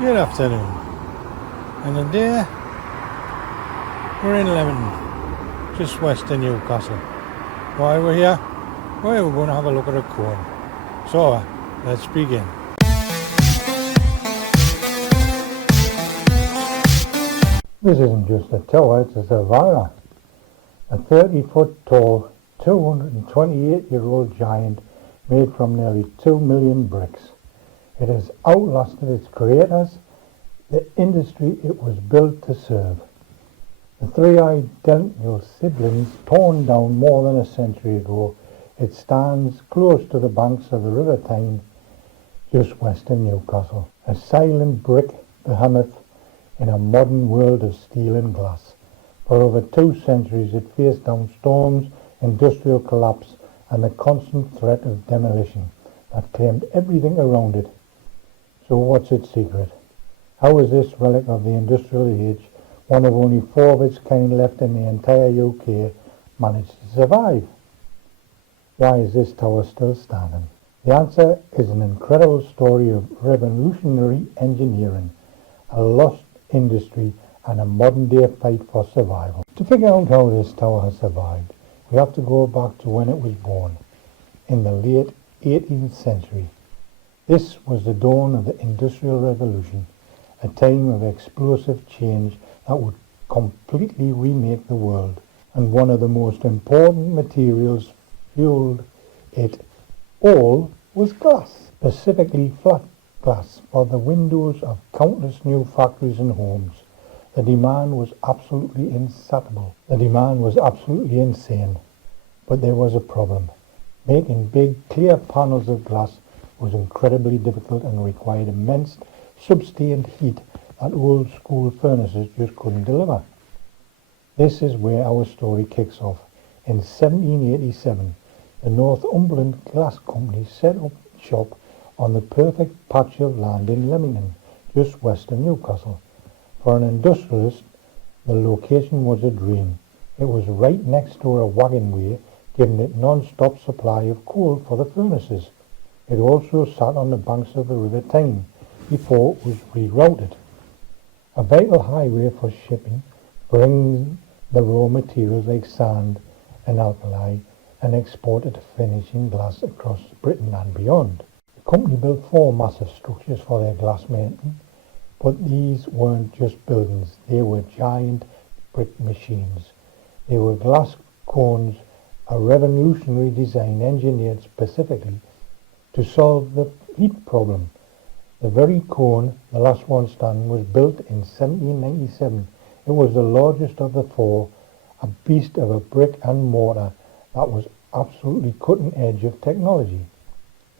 Good afternoon. And today we're in Lemington, just west of Newcastle. Why we're here? Well, we're going to have a look at a cone. So, let's begin. This isn't just a tower, it's a survivor. A 30-foot tall, 228-year-old giant made from nearly 2 million bricks. It has outlasted its creators, the industry it was built to serve. The three identical siblings torn down more than a century ago, it stands close to the banks of the River Tyne, just west of Newcastle. A silent brick behemoth in a modern world of steel and glass. For over 2 centuries it faced down storms, industrial collapse and the constant threat of demolition that claimed everything around it. So what's its secret? How is this relic of the industrial age, one of only 4 of its kind left in the entire UK, managed to survive? Why is this tower still standing? The answer is an incredible story of revolutionary engineering, a lost industry and a modern-day fight for survival. To figure out how this tower has survived, we have to go back to when it was born, in the late 18th century. This was the dawn of the Industrial Revolution, a time of explosive change that would completely remake the world, and one of the most important materials fueled it all was glass, specifically flat glass for the windows of countless new factories and homes. The demand was absolutely insatiable. The demand was absolutely insane. But there was a problem. Making big, clear panels of glass was incredibly difficult and required immense, sustained heat that old-school furnaces just couldn't deliver. This is where our story kicks off. In 1787, the Northumberland Glass Company set up shop on the perfect patch of land in Lemington, just west of Newcastle. For an industrialist, the location was a dream. It was right next to a wagonway, giving it non-stop supply of coal for the furnaces. It also sat on the banks of the River Tyne before it was rerouted. A vital highway for shipping, bringing the raw materials like sand and alkali and exported to finishing glass across Britain and beyond. The company built 4 massive structures for their glass making, but these weren't just buildings, they were giant brick machines. They were glass cones, a revolutionary design engineered specifically to solve the heat problem. The very cone, the last one standing, was built in 1797. It was the largest of the 4, a beast of a brick and mortar that was absolutely cutting edge of technology.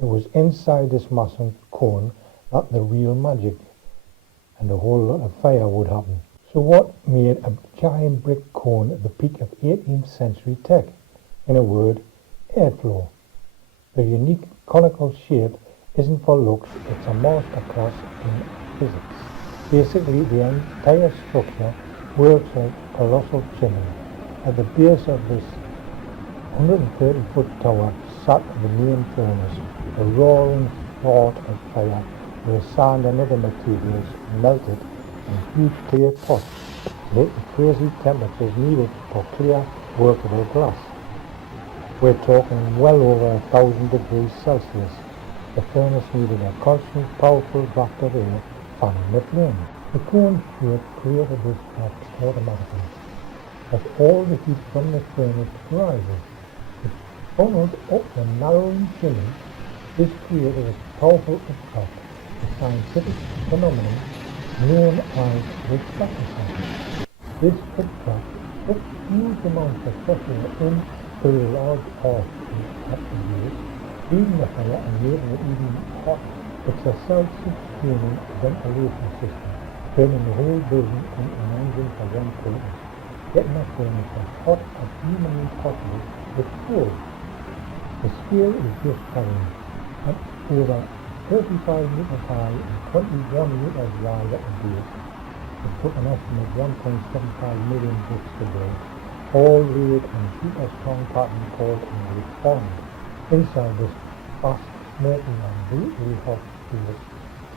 It was inside this massive cone that the real magic and a whole lot of fire would happen. So what made a giant brick cone at the peak of 18th century tech? In a word, airflow. The unique conical shape isn't for looks, it's a masterclass in physics. Basically, the entire structure works like a colossal chimney. At the base of this 130-foot tower sat the main furnace, a roaring fort of fire where sand and other materials melted in huge clear pots, lit at crazy temperatures needed for clear, workable glass. We're talking well over 1,000 degrees Celsius. The furnace needed a constant, powerful draft of air fanning the flame. The cone shape created this effect automatically. As all the heat from the furnace rises, it funneled up the narrowing chimney. This created a powerful updraft, a scientific phenomenon known as refractory. This updraft took huge amounts of pressure in through the large orifices at the base, feeding the fire and making it even hotter. It's a self-sustaining ventilation system, turning the whole building into an engine for one purpose, getting the furnace as hot as humanly possible with coal. The scale is just staggering. At over 35 meters high and 21 meters wide at the base, it took an estimate 1.75 million bricks to build, all laid in super strong pattern called a reformed. Inside this vast, smoking and brutally hot field,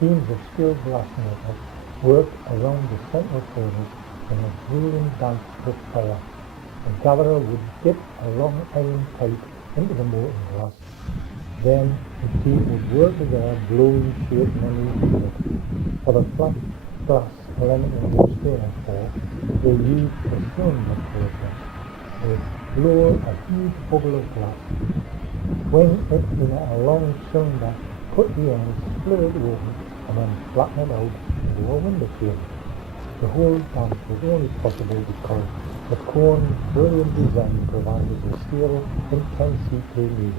Teams of skilled glassmakers worked around the central furnace in a grueling damp brick fire. The gatherer would dip a long iron pipe into the molten glass. Then the team would work together, blowing, shaping and repeating it. For the flat glass Lemington was famous for, they used the cylinder process. They would blow a huge bubble of glass, swing it in a long cylinder, cut the ends, split it open, and then flatten it out into a window shape. The whole dance was only possible because the cone's brilliant design provided the stable, intense heat needed.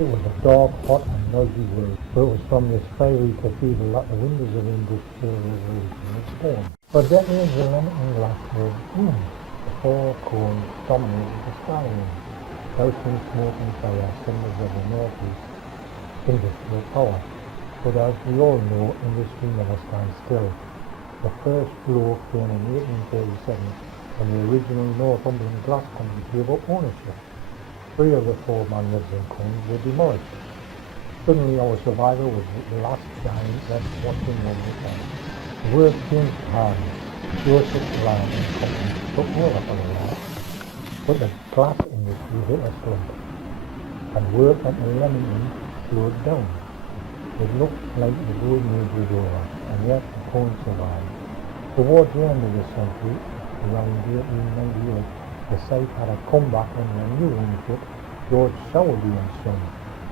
It was a dark, hot and noisy world, but it was from this fiery cathedral that the windows of the Industrial Revolution was born. For decades the Lemington Glass Works Cone, the four cones dominated the skyline, dousing smoke and fire, symbols of the Northeast industrial power. But as we all know, industry never stands still. The first blow came in 1837 when the original Northumberland Glass Company gave up ownership. 3 of the 4 magnificent cones were demolished. Suddenly our survivor was the last giant left watching on the time. The work changed hands. Joseph Ryan and Company took over for the last, but the glass industry hit a slump, and work at the Lemington slowed down. It looked like the golden age was over, and yet the cone survived. Towards the end of the century, around 1898, the site had a comeback under a new ownership, George Sowerby and Son,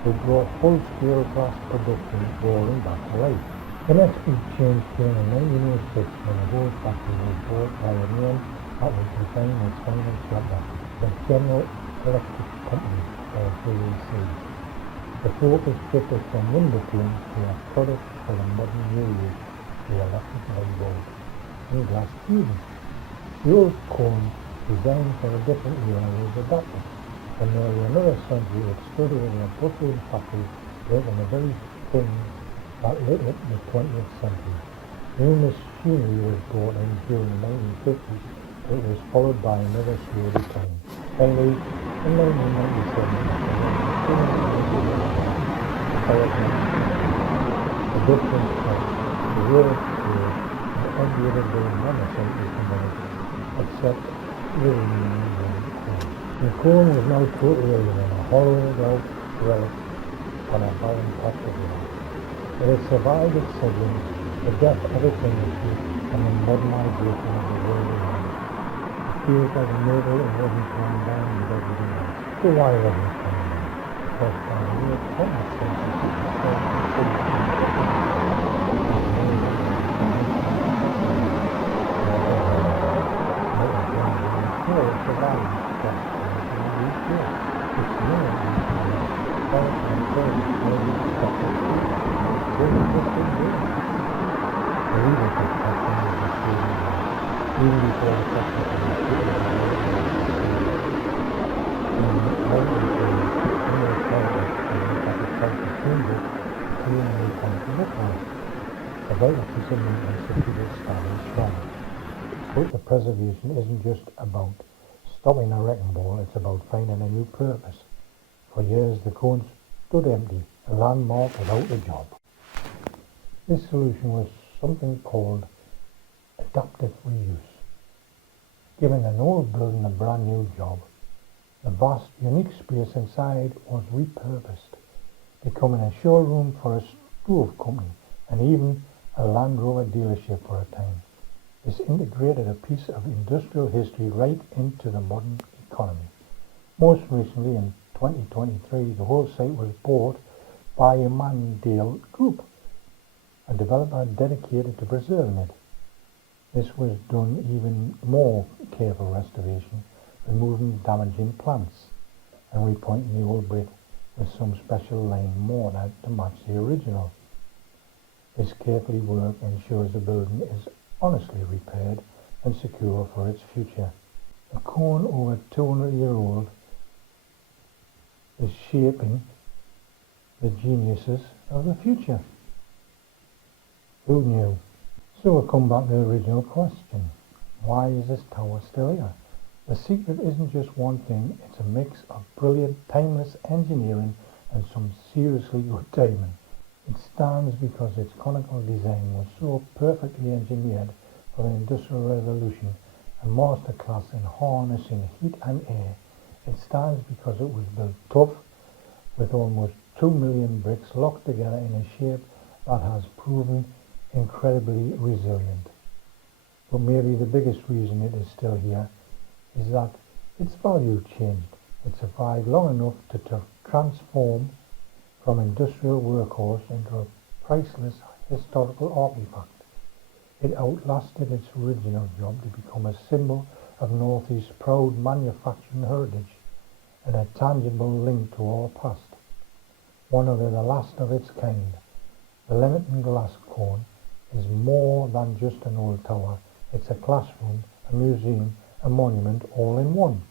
who brought full-scale glass production rolling back to life. The next big change came in 1906 when the whole factory was bought by a name that would define its final chapter, the General Electric Company, or GEC. The focus shifted from window cleans to a product for the modern new age, the electric light bulb and glass tubing. The old cone, designed for a different era, was adopted. For nearly another century it stood over a bustling factory making the very thing that lit up the 20th century. New machinery was brought in during the 1950s, but it was followed by another slow decline. Finally, in 1997, the difference of the world trade and unrated by Renaissance was diminished, except really the cone was now totally alien, a hollowed out relic on a barren patch of land. It has survived its siblings, the death of its industry, and the modernization of the world around it. It feels like a miracle it wasn't torn down with everything else. So why wasn't it torn down? Because by the year 20th century, But the preservation isn't just about stopping a wrecking ball, it's about finding a new purpose. For years the cone stood empty, a landmark without a job. This solution was something called adaptive reuse. Giving an old building a brand new job, the vast, unique space inside was repurposed, becoming a showroom for a stove company and even a Land Rover dealership for a time. This integrated a piece of industrial history right into the modern economy. Most recently, in 2023, the whole site was bought by a Mandale Group, a developer dedicated to preserving it. This was done even more careful restoration, removing damaging plants and repointing the old brick with some special lime mortar to match the original. This carefully work ensures the building is honestly repaired and secure for its future. A cone over 200-year-old is shaping the geniuses of the future. Who knew? So we'll come back to the original question. Why is this tower still here? The secret isn't just one thing, it's a mix of brilliant, timeless engineering and some seriously good timing. It stands because its conical design was so perfectly engineered for the Industrial Revolution and masterclass in harnessing heat and air. It stands because it was built tough, with almost 2 million bricks locked together in a shape that has proven incredibly resilient. But maybe the biggest reason it is still here is that its value changed. It survived long enough to transform from industrial workhorse into a priceless historical artifact. It outlasted its original job to become a symbol of North East's proud manufacturing heritage and a tangible link to our past. One of the last of its kind, the Lemington Glass Cone is more than just an old tower. It's a classroom, a museum, a monument, all in one.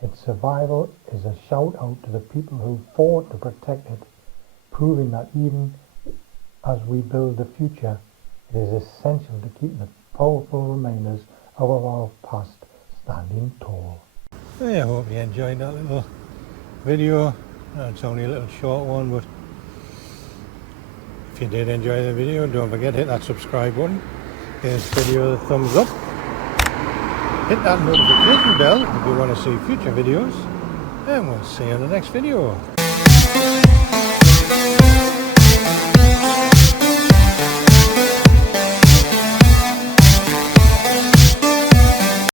Its survival is a shout out to the people who fought to protect it, proving that even as we build the future, it is essential to keep the powerful reminders of our past standing tall. I hope you enjoyed that little video. It's only a little short one, but if you did enjoy the video, don't forget to hit that subscribe button, give this video a thumbs up, hit that notification bell if you want to see future videos, and we'll see you in the next video.